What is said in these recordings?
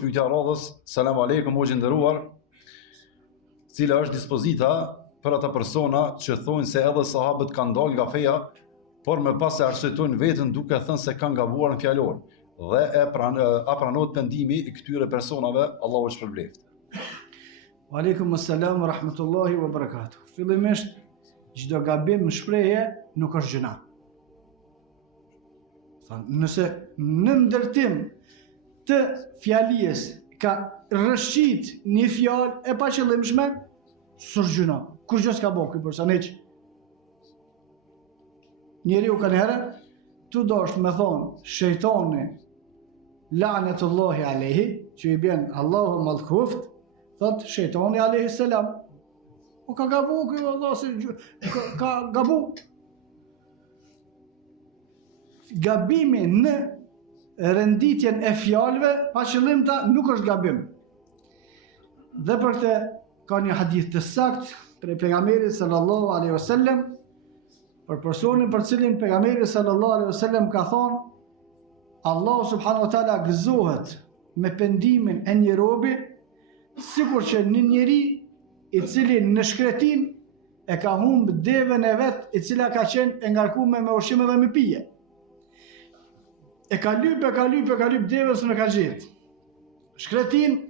është pyetja e radhës. Selam aleikum, o nderuar. Cila është dispozita për ata persona që thonë se edhe sahabët kanë dalë nga feja, por më pas e arsytojnë veten duke thënë se kanë gabuar në fjalor dhe a pranohet pendimi i këtyre personave? Allahu e shpërbleft. Aleikum assalam wa rahmatullahi wa barakatuh. Fillimisht, çdo gabim në shprehje nuk është gjuna. Nëse në ndërtim të fjalies ka rrëshqit një fjalë e paqëllimshme, s'është gjuna. Kur gjë s'ka bëu ky person hiç. Njeriu kanë herë tu dosh me thonë shejtani lanetullahi alehi, që i bjen Allahu malkuft, thot shejtani alayhi salam. O ka gabu ky Allah se ka gabu. Gabimi në renditjen e fjalëve pa qëllimta nuk është gabim. Dhe për këtë ka një hadith të saktë prej pejgamberit sallallahu alaihi wasallam për personin për cilin pejgamberi sallallahu alaihi wasallam ka thonë Allahu subhanahu wa taala gëzohet me pendimin e një robi sikur që një njeri i cili në shkretin e ka humbë devën e vet i cila ka qenë e ngarkuar me ushqim dhe me pije. E ka lyp devën së në ka gjetë. Shkretin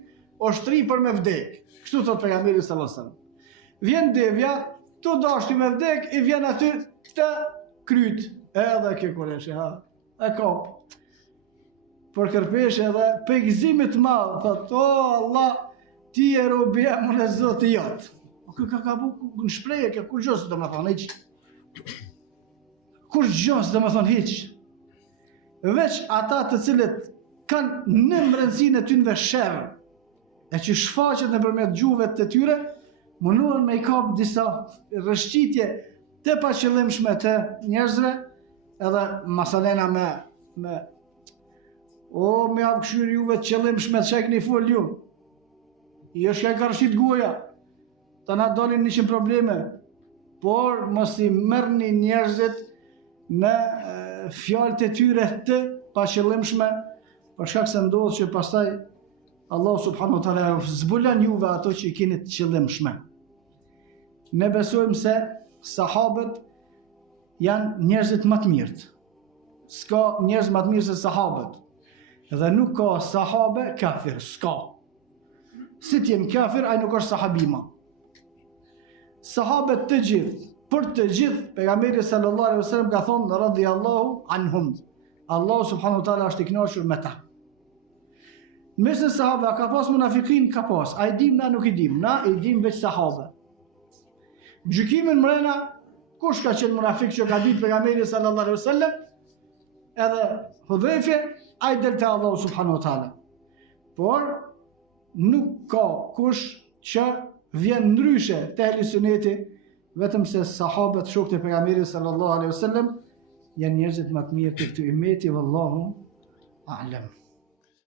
o shtri për me vdek. Kështu thot pejgamberi sallallahu alaihi wasallam. Vjen devja, tu dashti me vdek, i vjen aty të kryt. Edhe kjo koreshi, ha, e kap. Për kërpesh edhe pegzimit madh, thot, o Allah, ti e robi jam në Zoti jot. O kë ka bu në shprehje, kjo kur gjos do të thonë hiç. Kur gjos do të thonë hiç. Veç ata të cilët kanë në mbrëmsinë e tyre sherr, e që shfaqet nëpërmjet gjuhëve të tyre, mundohen me i kap disa rrëshqitje të paqëllimshme të njerëzve, edhe masalena me me hapkëshyri juve të qëllimshme të shekni fol ju. Jo shka ka rëshqit goja, ta na dolin 100 probleme, por mos i merrni njerëzit në fjalët e tyre të paqëllimshme, për shkak se ndodh që pastaj Allah subhanahu wa taala zbulan juve ato që i keni të qëllimshme. Ne besojmë se sahabët janë njerëzit më të mirë. S'ka njerëz më të mirë se sahabët. Dhe nuk ka sahabe kafir, s'ka. Si t'jem kafir, ai nuk është sahabima. Sahabët të gjithë, për të gjithë, pejgamberi sallallahu alaihi wasallam ka thonë radhiyallahu anhum. Allahu subhanahu wa taala është i kënaqur me ta. Mes në sahabe ka pas munafikin, ka pas. A i dim, na nuk i dim. Na i dim veç sahabe. Gjykimin mrena, kush ka qenë munafik që ka ditë pejgamberi sallallahu alaihi wasallam, edhe Hudhaife, a i del te Allahu subhanahu wa taala. Por nuk ka kush që vjen ndryshe te ehli suneti, vetëm se sahabët shokët e pejgamberit sallallahu alaihi wasallam janë njerëzit më të mirë të këtij ummeti, wallahu a'lam.